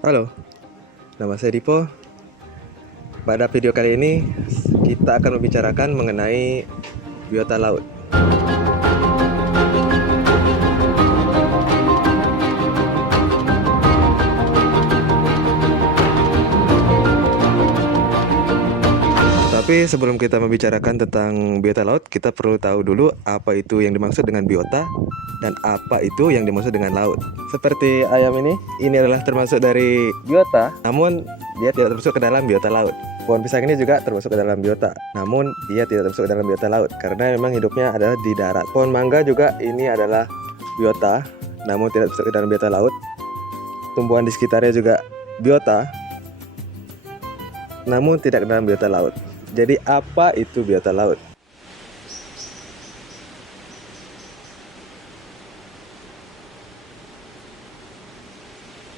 Halo, nama saya Dipo. Pada video kali ini kita akan membicarakan mengenai biota laut. Tapi sebelum kita membicarakan tentang biota laut, kita perlu tahu dulu apa itu yang dimaksud dengan biota dan apa itu yang dimaksud dengan laut. Seperti ayam ini adalah termasuk dari biota, namun dia tidak termasuk ke dalam biota laut. Pohon pisang ini juga termasuk ke dalam biota, namun dia tidak termasuk ke dalam biota laut karena memang hidupnya adalah di darat. Pohon mangga juga ini adalah biota, namun tidak termasuk ke dalam biota laut. Tumbuhan di sekitarnya juga biota, namun tidak ke dalam biota laut. Jadi apa itu biota laut?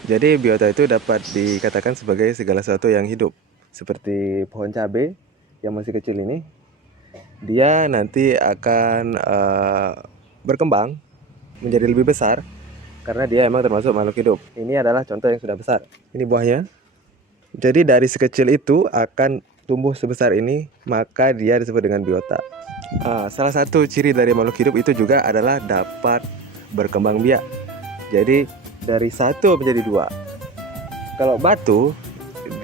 Jadi biota itu dapat dikatakan sebagai segala sesuatu yang hidup. Seperti pohon cabai yang masih kecil ini, dia nanti akan berkembang menjadi lebih besar karena dia emang termasuk makhluk hidup. Ini adalah contoh yang sudah besar. Ini buahnya. Jadi dari sekecil itu akan tumbuh sebesar ini, maka dia disebut dengan biota. Salah satu ciri dari makhluk hidup itu juga adalah dapat berkembang biak. Jadi dari satu menjadi dua. Kalau batu,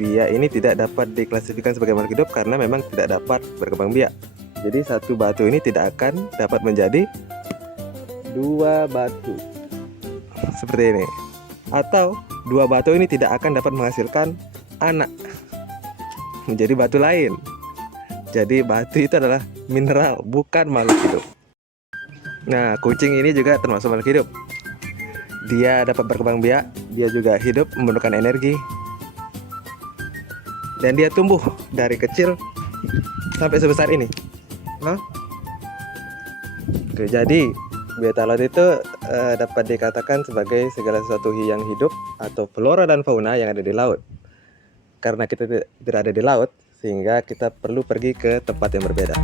dia ini tidak dapat diklasifikasikan sebagai makhluk hidup karena memang tidak dapat berkembang biak. Jadi satu batu ini tidak akan dapat menjadi dua batu seperti ini. Atau dua batu ini tidak akan dapat menghasilkan anak menjadi batu lain. Jadi batu itu adalah mineral, bukan makhluk hidup. Nah, kucing ini juga termasuk makhluk hidup. Dia dapat berkembang biak, dia juga hidup, memerlukan energi, dan dia tumbuh dari kecil sampai sebesar ini. Oke, jadi biota laut itu dapat dikatakan sebagai segala sesuatu yang hidup atau flora dan fauna yang ada di laut. Karena kita tidak ada di laut, sehingga kita perlu pergi ke tempat yang berbeda.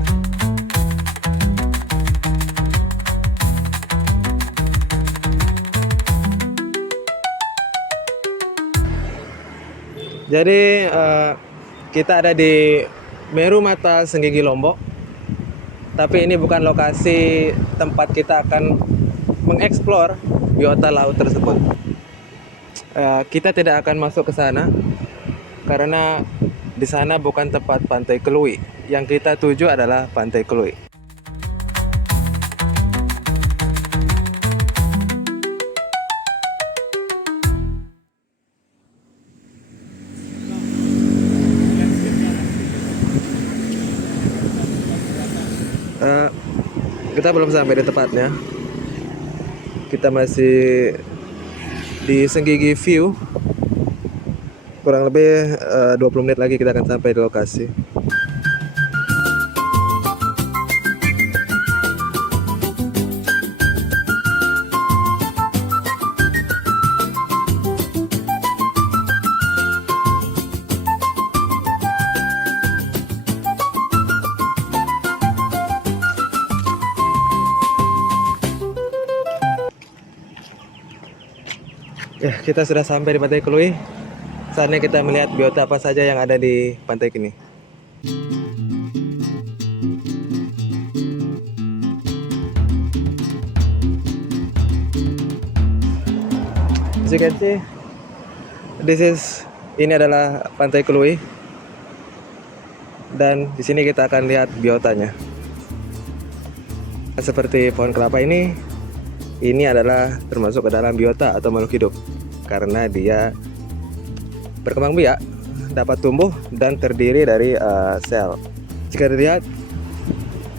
Jadi kita ada di Meru Mata Senggigi Lombok. Tapi ini bukan lokasi tempat kita akan mengeksplor biota laut tersebut. Kita tidak akan masuk ke sana karena di sana bukan tempat Pantai Kelui. Yang kita tuju adalah Pantai Kelui. Kita belum sampai di tempatnya. Kita masih di Senggigi View. Kurang lebih 20 menit lagi kita akan sampai di lokasi. Ya, kita sudah sampai di Pantai Kelui. Saatnya kita melihat biota apa saja yang ada di pantai ini. As you can see, ini adalah Pantai Kelui. Dan di sini kita akan lihat biotanya. Seperti pohon kelapa ini adalah termasuk ke dalam biota atau makhluk hidup karena dia berkembang biak, dapat tumbuh dan terdiri dari sel. Jika dilihat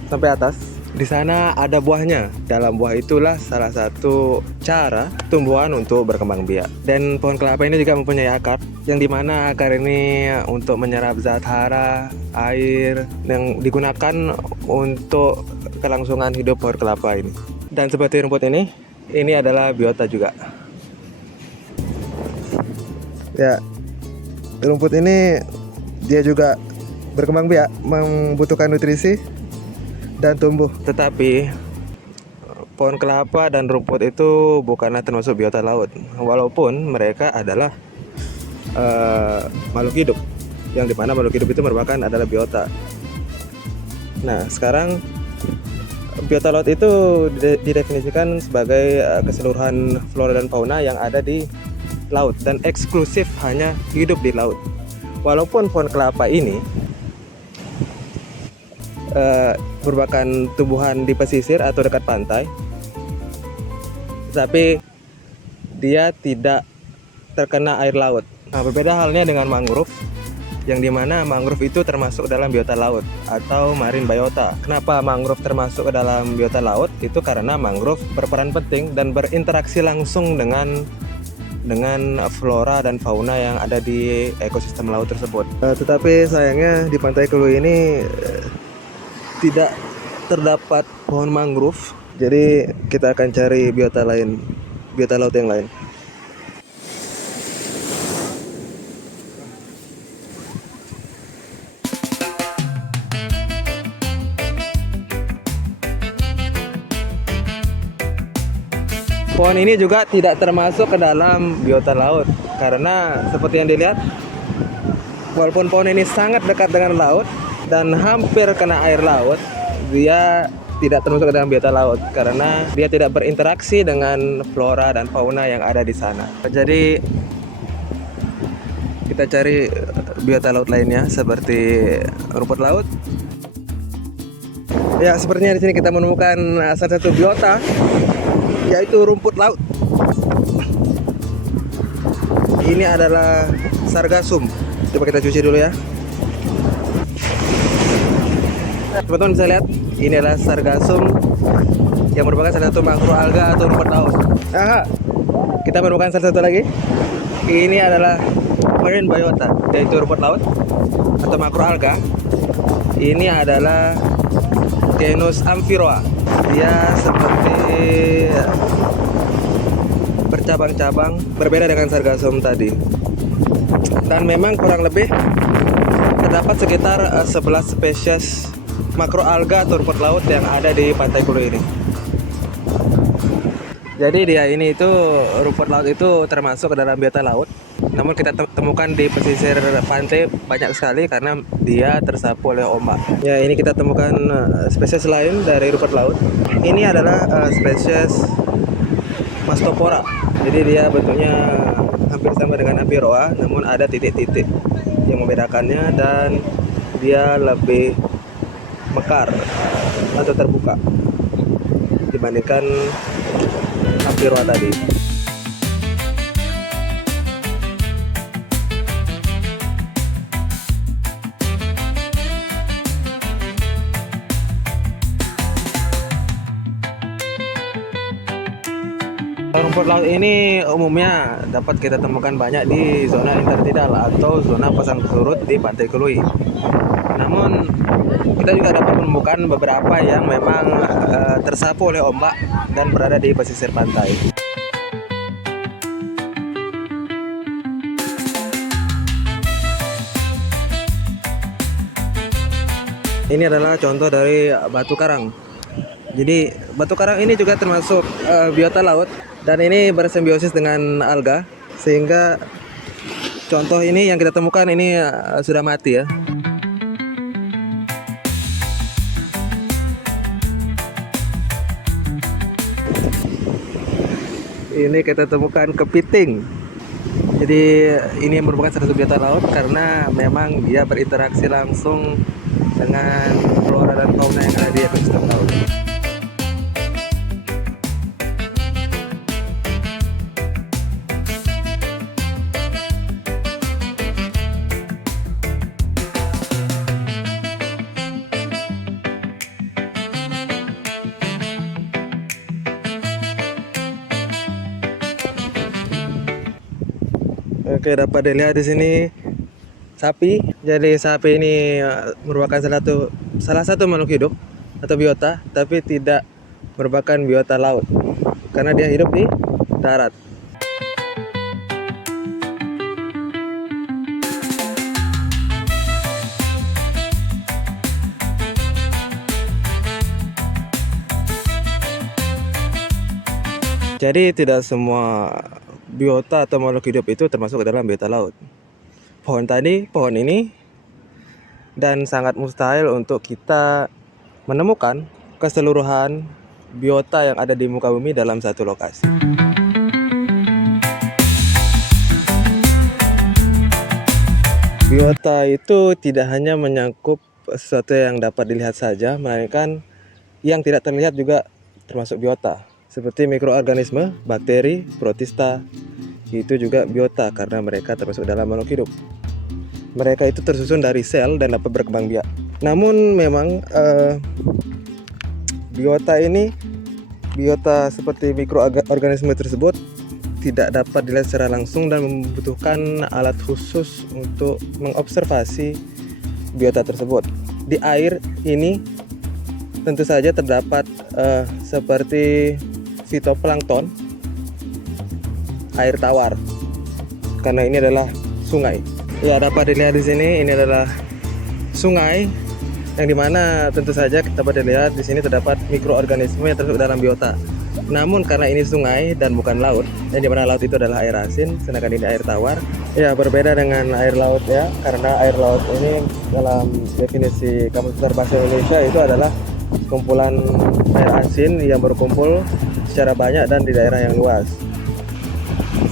sampai atas, di sana ada buahnya. Dalam buah itulah salah satu cara tumbuhan untuk berkembang biak. Dan pohon kelapa ini juga mempunyai akar, yang dimana akar ini untuk menyerap zat hara, air, yang digunakan untuk kelangsungan hidup pohon kelapa ini. Dan seperti rumput ini adalah biota juga. Ya, rumput ini dia juga berkembang biak, membutuhkan nutrisi dan tumbuh. Tetapi pohon kelapa dan rumput itu bukanlah termasuk biota laut, walaupun mereka adalah makhluk hidup, yang dimana makhluk hidup itu merupakan adalah biota. Nah, sekarang biota laut itu didefinisikan sebagai keseluruhan flora dan fauna yang ada di laut dan eksklusif hanya hidup di laut. Walaupun pohon kelapa ini merupakan tumbuhan di pesisir atau dekat pantai, tapi dia tidak terkena air laut. Nah, berbeda halnya dengan mangrove, yang dimana mangrove itu termasuk dalam biota laut atau marine biota. Kenapa mangrove termasuk ke dalam biota laut? Itu karena mangrove berperan penting dan berinteraksi langsung dengan flora dan fauna yang ada di ekosistem laut tersebut. Tetapi sayangnya di Pantai Kelui ini tidak terdapat pohon mangrove, jadi kita akan cari biota laut yang lain. Pohon ini juga tidak termasuk ke dalam biota laut karena seperti yang dilihat, walaupun pohon ini sangat dekat dengan laut dan hampir kena air laut, dia tidak termasuk ke dalam biota laut karena dia tidak berinteraksi dengan flora dan fauna yang ada di sana. Jadi kita cari biota laut lainnya seperti rumput laut. Ya, sepertinya di sini kita menemukan salah satu biota, yaitu rumput laut. Ini adalah sargassum. Coba kita cuci dulu ya. Teman-teman bisa lihat, ini adalah sargassum yang merupakan salah satu makroalga atau rumput laut. Kita menemukan salah satu lagi. Ini adalah marine biota, yaitu rumput laut atau makroalga. Ini adalah genus Amphiroa. Dia seperti bercabang-cabang, berbeda dengan sargassum tadi. Dan memang kurang lebih terdapat sekitar 11 spesies makroalga atau rumput laut yang ada di Pantai Kelui ini. Jadi dia ini itu rumput laut itu termasuk ke dalam biota laut. Namun kita temukan di pesisir pantai banyak sekali karena dia tersapu oleh ombak. Ya, ini kita temukan spesies lain dari rumput laut. Ini adalah spesies Mastopora. Jadi dia bentuknya hampir sama dengan Amphiroa, namun ada titik-titik yang membedakannya dan dia lebih mekar atau terbuka dibandingkan Amphiroa tadi. Rumput laut ini umumnya dapat kita temukan banyak di zona intertidal atau zona pasang surut di Pantai Kelui. Namun kita juga dapat menemukan beberapa yang memang tersapu oleh ombak dan berada di pesisir pantai. Ini adalah contoh dari batu karang. Jadi batu karang ini juga termasuk biota laut dan ini bersimbiosis dengan alga, sehingga contoh ini yang kita temukan ini sudah mati ya. Ini kita temukan kepiting. Jadi ini merupakan salah satu biota laut karena memang dia berinteraksi langsung dengan flora dan fauna yang ada di ekosistem laut. Oke, dapat dilihat di sini sapi. Jadi sapi ini merupakan salah satu makhluk hidup atau biota, tapi tidak merupakan biota laut karena dia hidup di darat. Jadi tidak semua biota atau makhluk hidup itu termasuk ke dalam biota laut. pohon tadi, pohon ini, dan sangat mustahil untuk kita menemukan keseluruhan biota yang ada di muka bumi dalam satu lokasi. Biota itu tidak hanya menyangkut sesuatu yang dapat dilihat saja, melainkan yang tidak terlihat juga termasuk biota. Seperti mikroorganisme, bakteri, protista, itu juga biota karena mereka termasuk dalam makhluk hidup. Mereka itu tersusun dari sel dan dapat berkembang biak. Namun memang biota seperti mikroorganisme tersebut tidak dapat dilihat secara langsung dan membutuhkan alat khusus untuk mengobservasi biota tersebut. Di air ini tentu saja terdapat seperti fitoplankton, air tawar, karena ini adalah sungai. Ya, dapat dilihat di sini, ini adalah sungai yang dimana tentu saja dapat dilihat di sini terdapat mikroorganisme yang termasuk dalam biota. Namun karena ini sungai dan bukan laut, yang dimana laut itu adalah air asin, sedangkan ini air tawar. Ya, berbeda dengan air laut ya, karena air laut ini dalam definisi Kamus Besar Bahasa Indonesia itu adalah kumpulan air asin yang berkumpul secara banyak dan di daerah yang luas.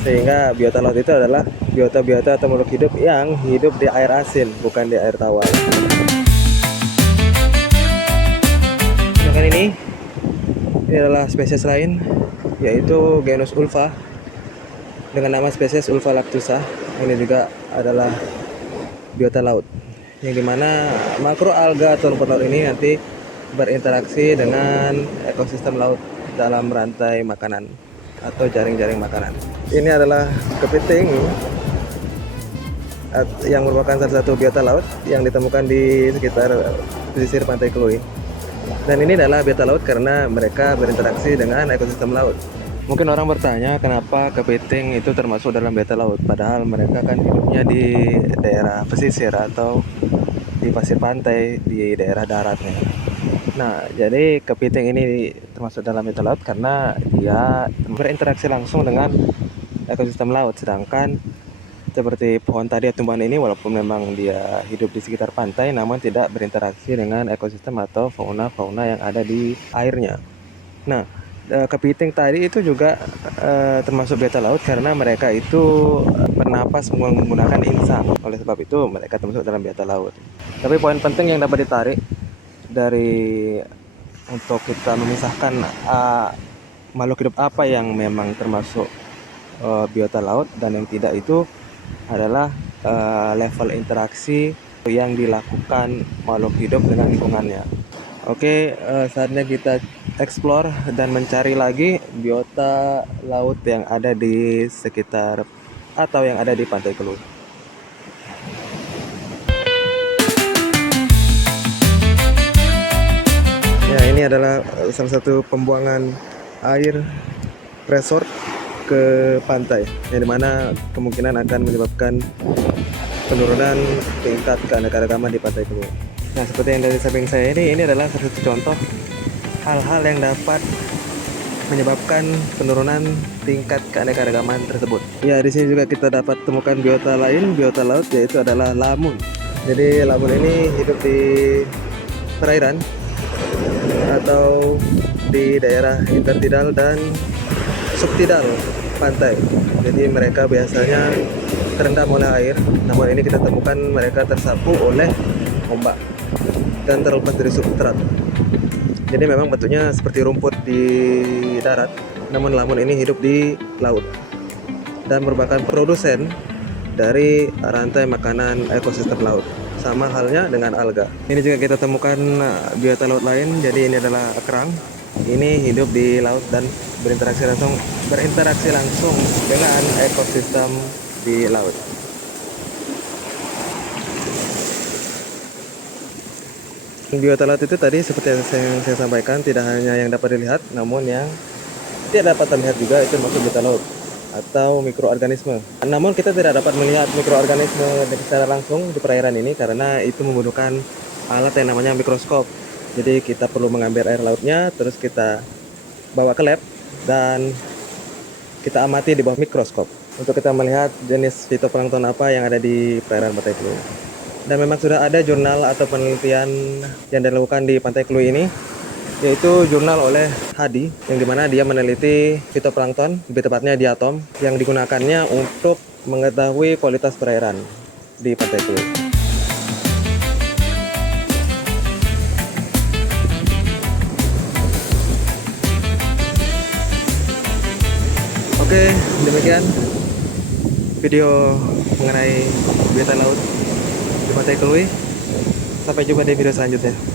Sehingga biota laut itu adalah biota-biota atau makhluk hidup yang hidup di air asin, bukan di air tawar. Sedangkan ini adalah spesies lain, yaitu genus Ulva dengan nama spesies Ulva lactusa. Ini juga adalah biota laut, yang dimana makroalga atau rumput laut ini nanti berinteraksi dengan ekosistem laut dalam rantai makanan atau jaring-jaring makanan. Ini adalah kepiting yang merupakan salah satu biota laut yang ditemukan di sekitar pesisir pantai Kluih. Dan ini adalah biota laut karena mereka berinteraksi dengan ekosistem laut. Mungkin orang bertanya kenapa kepiting itu termasuk dalam biota laut, padahal mereka kan hidupnya di daerah pesisir atau di pasir pantai, di daerah daratnya. Nah, jadi kepiting ini termasuk dalam biota laut karena dia berinteraksi langsung dengan ekosistem laut. Sedangkan seperti pohon tadi, tumbuhan ini walaupun memang dia hidup di sekitar pantai, namun tidak berinteraksi dengan ekosistem atau fauna-fauna yang ada di airnya. Nah, kepiting tadi itu juga termasuk biota laut karena mereka itu bernapas menggunakan insang. Oleh sebab itu mereka termasuk dalam biota laut. Tapi poin penting yang dapat ditarik dari untuk kita memisahkan makhluk hidup apa yang memang termasuk biota laut dan yang tidak itu adalah level interaksi yang dilakukan makhluk hidup dengan lingkungannya. Oke, saatnya kita explore dan mencari lagi biota laut yang ada di sekitar atau yang ada di Pantai Kluih. Ya, ini adalah salah satu pembuangan air resort ke pantai, yang dimana kemungkinan akan menyebabkan penurunan tingkat keanekaragaman di Pantai Kluih. Nah, seperti yang dari samping saya ini adalah salah satu contoh hal-hal yang dapat menyebabkan penurunan tingkat keanekaragaman tersebut. Ya, di sini juga kita dapat temukan biota lain, biota laut, yaitu adalah lamun. Jadi lamun ini hidup di perairan atau di daerah intertidal dan subtidal pantai. Jadi mereka biasanya terendam oleh air, namun ini kita temukan mereka tersapu oleh ombak dan terlepas dari substrat. Jadi memang bentuknya seperti rumput di darat, namun lamun ini hidup di laut dan merupakan produsen dari rantai makanan ekosistem laut. Sama halnya dengan alga. Ini juga kita temukan biota laut lain. Jadi ini adalah kerang. Ini hidup di laut dan berinteraksi langsung dengan ekosistem di laut. Biota laut itu tadi seperti yang saya sampaikan, tidak hanya yang dapat dilihat, namun yang tidak dapat terlihat juga itu termasuk biota laut atau mikroorganisme. Namun kita tidak dapat melihat mikroorganisme secara langsung di perairan ini karena itu membutuhkan alat yang namanya mikroskop. Jadi kita perlu mengambil air lautnya, terus kita bawa ke lab dan kita amati di bawah mikroskop. untuk kita melihat jenis fitoplankton apa yang ada di perairan Pantai Kluih. Dan memang sudah ada jurnal atau penelitian yang dilakukan di Pantai Kluih ini, yaitu jurnal oleh Hadi, yang dimana dia meneliti fitoplankton, lebih tepatnya diatom, yang digunakannya untuk mengetahui kualitas perairan di Pantai Kluih. Oke, demikian video mengenai biota laut di Pantai Kluih. Sampai jumpa di video selanjutnya.